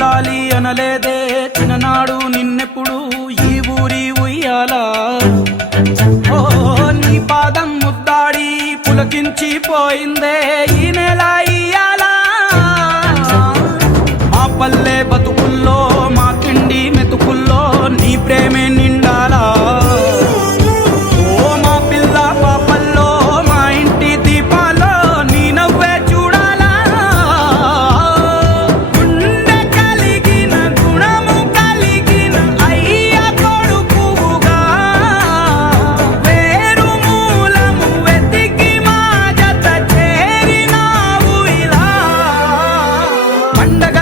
లాలి అనలేదే చిన్ననాడు నిన్నెప్పుడు ఈ ఊరి ఉయ్యాలా ఓ నీ పాదం ముద్దాడి పులకించిపోయిందే ఈ నెల ఇయ్యాలా మా పల్లె బతుకుల్లో మా తిండి మెతుకుల్లో నీ ప్రేమే నిండాలా ఓ మా పిల్ల పాపల్లో మా ఇంటి దీపాల్లో నీ నవ్వే చూడాలా గుండె కలిగిన గుణము కలిగిన అయ్య కొడుకుగా వేరు మూలము వెతికి మా జత చేరినావు ఇలా పండగ